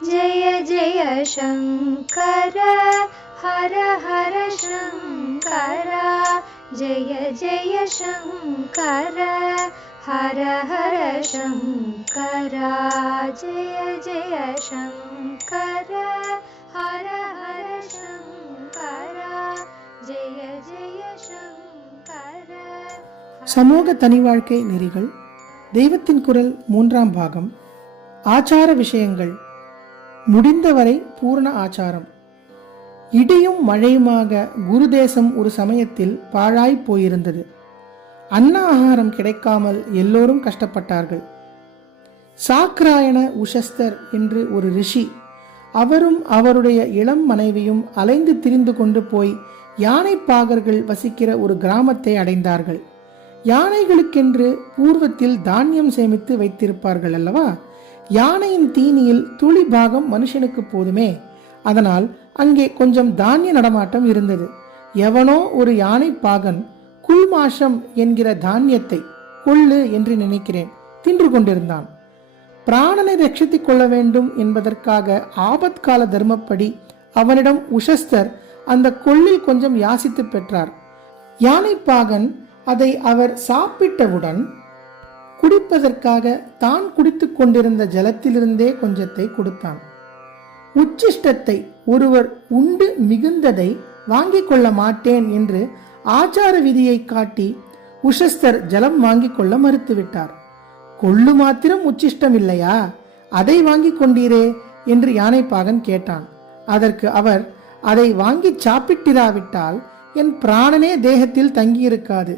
जय जय शङ्कर हर हर शङ्कर जय जय शङ्कर हर हर शङ्कर जय जय शङ्कर हर हर शङ्कर जय जय शङ्कर. சமூக தனி வாழ்க்கை நெறிகள், தெய்வத்தின் குரல் 3ஆம் பாகம். ஆச்சார விஷயங்கள். முடிந்தவரை பூர்ண ஆச்சாரம். இடியும் மழையுமாக குருதேசம் ஒரு சமயத்தில் பாழாய் போயிருந்தது. அன்ன ஆகாரம் கிடைக்காமல் எல்லோரும் கஷ்டப்பட்டார்கள். சாக்ராயண உஷஸ்தர் என்று ஒரு ரிஷி, அவரும் அவருடைய இளம் மனைவியும் அலைந்து திரிந்து கொண்டு போய் யானை பாகர்கள் வசிக்கிற ஒரு கிராமத்தை அடைந்தார்கள். யானைகளுக்கென்று பூர்வத்தில் தானியம் சேமித்து வைத்திருப்பார்கள் அல்லவா? யானையின் தீனியில் துளி பாகம் மனுஷனுக்கு போதுமே. அதனால் அங்கே கொஞ்சம் தானிய நடமாட்டம் இருந்தது. எவனோ ஒரு யானை பாகன் குல்மாஷம் என்கிற தானியத்தை, கொள்ளு என்று நினைக்கிறேன், தின்று கொண்டிருந்தான். பிராணனை ரட்சித்துக் கொள்ள வேண்டும் என்பதற்காக ஆபத்கால தர்மப்படி அவனிடம் உஷஸ்தர் அந்த கொள்ளில் கொஞ்சம் யாசித்து பெற்றார். யானை பாகன் அதை அவர் சாப்பிட்டவுடன் குடிப்பதற்காக தான் குடித்துக் கொண்டிருந்த ஜலத்திலிருந்தே கொஞ்சத்தை கொடுத்தான். உச்சிஷ்டத்தை ஒருவர் உண்டு மிகுந்ததை வாங்கிக் கொள்ள மாட்டேன் என்று ஆச்சார விதியை காட்டி உஷஸ்தர் ஜலம் வாங்கிக் கொள்ள மறுத்துவிட்டார். கொள்ளு மாத்திரம் உச்சிஷ்டம் இல்லையா, அதை வாங்கிக் கொண்டீரே என்று யானைப்பாகன் கேட்டான். அதற்கு அவர், அதை வாங்கி சாப்பிட்டிராவிட்டால் என் பிராணனே தேகத்தில் தங்கியிருக்காது.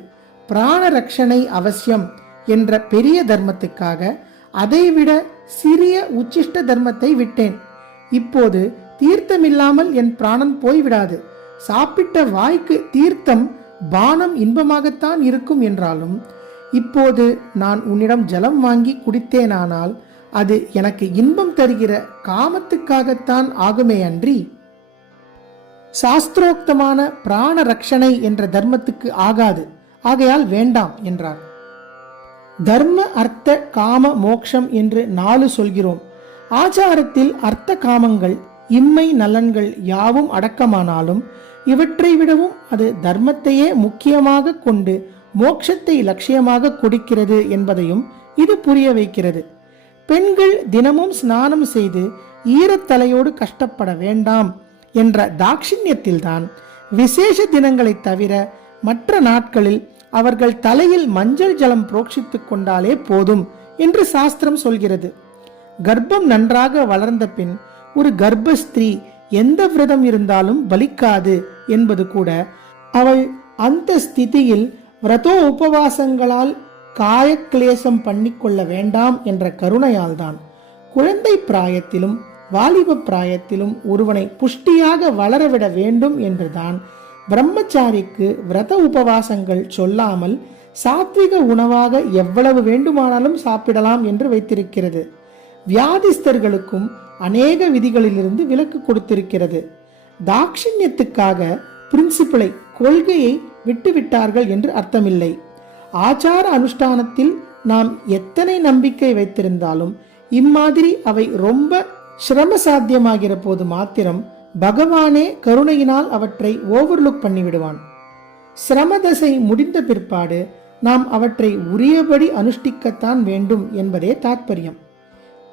பிராண ரட்சணை அவசியம் என்ற பெரிய தர்மத்துக்காக அதைவிட சிறிய உச்சிஷ்ட தர்மத்தை விட்டேன். இப்போது தீர்த்தமில்லாமல் என் பிராணன் போய்விடாது. சாப்பிட்ட வாய்க்கு தீர்த்தம் பானம் இன்பமாகத்தான் இருக்கும் என்றாலும் இப்போது நான் உன்னிடம் ஜலம் வாங்கி குடித்தேனானால் அது எனக்கு இன்பம் தருகிற காமத்துக்காகத்தான் ஆகுமே அன்றி சாஸ்திரோக்தமான பிராண ரட்சணை என்ற தர்மத்துக்கு ஆகாது. ஆகையால் வேண்டாம் என்றார். தர்ம அர்த்த காம மோக்ஷம் என்று 4 சொல்கிறோம். ஆச்சாரத்தில் அர்த்த காமங்கள், இம்மை நலன்கள் யாவும் அடக்கமானாலும் இவற்றை விடவும் அது தர்மத்தையே முக்கியமாக கொண்டு மோட்சத்தை லட்சியமாக கொடுக்கிறது என்பதையும் இது புரிய வைக்கிறது. பெண்கள் தினமும் ஸ்நானம் செய்து ஈரத்தலையோடு கஷ்டப்பட வேண்டாம் என்ற தாட்சிண்யத்தில்தான் விசேஷ தினங்களை தவிர மற்ற நாட்களில் அவர்கள் தலையில் மஞ்சள் ஜலம் புரோக்ஷித்துக் கொண்டாலே போதும் என்று சாஸ்திரம் சொல்கிறது. கர்ப்பம் நன்றாக வளர்ந்த பின் ஒரு கர்ப்பஸ்திரீ எந்த விரதம் இருந்தாலும் பலிக்காது என்பது கூட அவள் அந்த ஸ்திதியில் விரதோ உபவாசங்களால் காயக்லேசம் பண்ணிக்கொள்ள வேண்டாம் என்ற கருணையால் தான். குழந்தை பிராயத்திலும் வாலிப பிராயத்திலும் ஒருவனை புஷ்டியாக வளரவிட வேண்டும் என்றுதான் பிரம்மச்சாரிக்கு விரத உபவாசங்கள் சொல்லாமல் சாத்விக உணவாக எவ்வளவு வேண்டுமானாலும் சாப்பிடலாம் என்று வைத்திருக்கிறது. வியாதிஸ்தர்களுக்கும் அநேக விதிகளிலிருந்து விலக்கு கொடுத்திருக்கிறது. தாட்சிண்யத்துக்காக பிரின்சிபிளை, கொள்கையை விட்டுவிட்டார்கள் என்று அர்த்தமில்லை. ஆச்சார அனுஷ்டானத்தில் நாம் எத்தனை நம்பிக்கை வைத்திருந்தாலும் இம்மாதிரி அவை ரொம்ப சிரம சாத்தியமாகிற போது மாத்திரம் பகவானே கருணையினால் அவற்றை ஓவர்லுக் பண்ணிவிடுவான். சிரமதசை முடிந்த பிற்பாடு நாம் அவற்றை உரியபடி அனுஷ்டிக்கத்தான் வேண்டும் என்பதே தாத்பரியம்.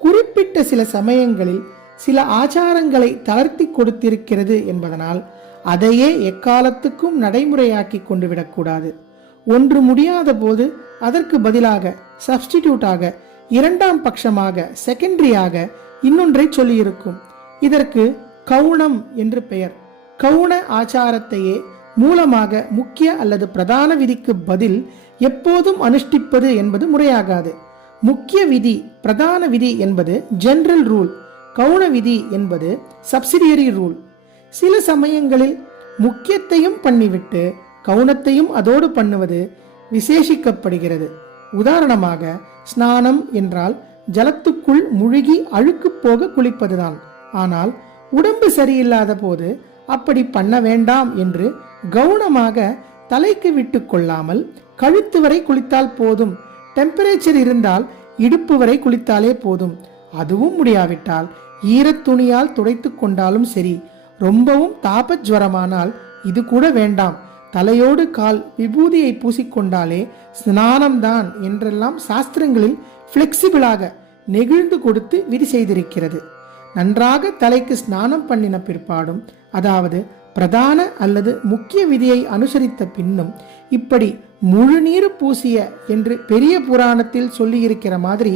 குறிப்பிட்ட சில சமயங்களில் சில ஆச்சாரங்களை தளர்த்தி கொடுத்திருக்கிறது என்பதனால் அதையே எக்காலத்துக்கும் நடைமுறையாக்கி கொண்டு விடக்கூடாது. ஒன்று முடியாத போது அதற்கு பதிலாக சப்ஸ்டிடியூட்டாக, 2ஆம் பட்சமாக, செகண்டரியாக இன்னொன்றை சொல்லியிருக்கும். இதற்கு கவுனம் என்று பெயர். கவுன ஆச்சாரத்தையே மூலமாக முக்கிய அல்லது பிரதான விதிக்கு பதில் எப்போதும் அனுஷ்டிப்பது என்பது முறையாகாது. முக்கிய விதி, பிரதான விதி என்பது ஜெனரல் ரூல், கவுன விதி என்பது சப்சிடியரி ரூல். சில சமயங்களில் முக்கியத்தையும் பண்ணிவிட்டு கவுனத்தையும் அதோடு பண்ணுவது விசேஷிக்கப்படுகிறது. உதாரணமாக, ஸ்நானம் என்றால் ஜலத்துக்குள் முழுகி அழுக்கு போக குளிப்பதுதான். ஆனால் உடம்பு சரியில்லாத போது அப்படி பண்ண வேண்டாம் என்று கவுனமாக தலைக்கு விட்டு கொள்ளாமல் கழுத்து வரை குளித்தால் போதும். டெம்பரேச்சர் இருந்தால் இடுப்பு வரை குளித்தாலே போதும். அதுவும் முடியாவிட்டால் ஈரத்துணியால் துடைத்து கொண்டாலும் சரி. ரொம்பவும் தாபஜ்வரமானால் இது கூட வேண்டாம், தலையோடு கால் விபூதியை பூசிக்கொண்டாலே ஸ்நானம்தான் என்றெல்லாம் சாஸ்திரங்களில் பிளெக்சிபிளாக நெகிழ்ந்து கொடுத்து விதி செய்திருக்கிறது. நன்றாக தலைக்கு ஸ்நானம் பண்ணின பிற்பாடும், அதாவது பிரதான அல்லது முக்கிய விதியை அனுசரித்த பின்னும் இப்படி முழுநீர் பூசிய என்று பெரிய புராணத்தில் சொல்லியிருக்கிற மாதிரி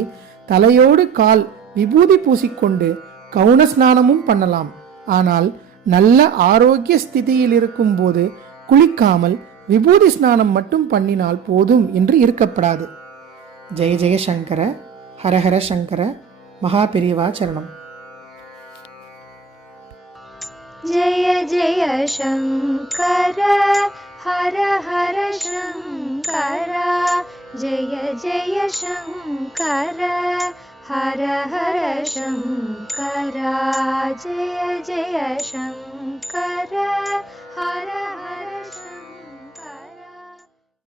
தலையோடு கால் விபூதி பூசிக்கொண்டு கவுன ஸ்நானமும் பண்ணலாம். ஆனால் நல்ல ஆரோக்கிய ஸ்திதியில் இருக்கும் போது குளிக்காமல் விபூதி ஸ்நானம் மட்டும் பண்ணினால் போதும் என்று இருக்கப்படாது. ஜெய ஜெய சங்கர, ஹரஹர சங்கர, மகா பெரியவா சரணம். जय जय शङ्कर हर हर शङ्कर, जय जय शङ्कर हर हर शङ्कर, जय जय शङ्कर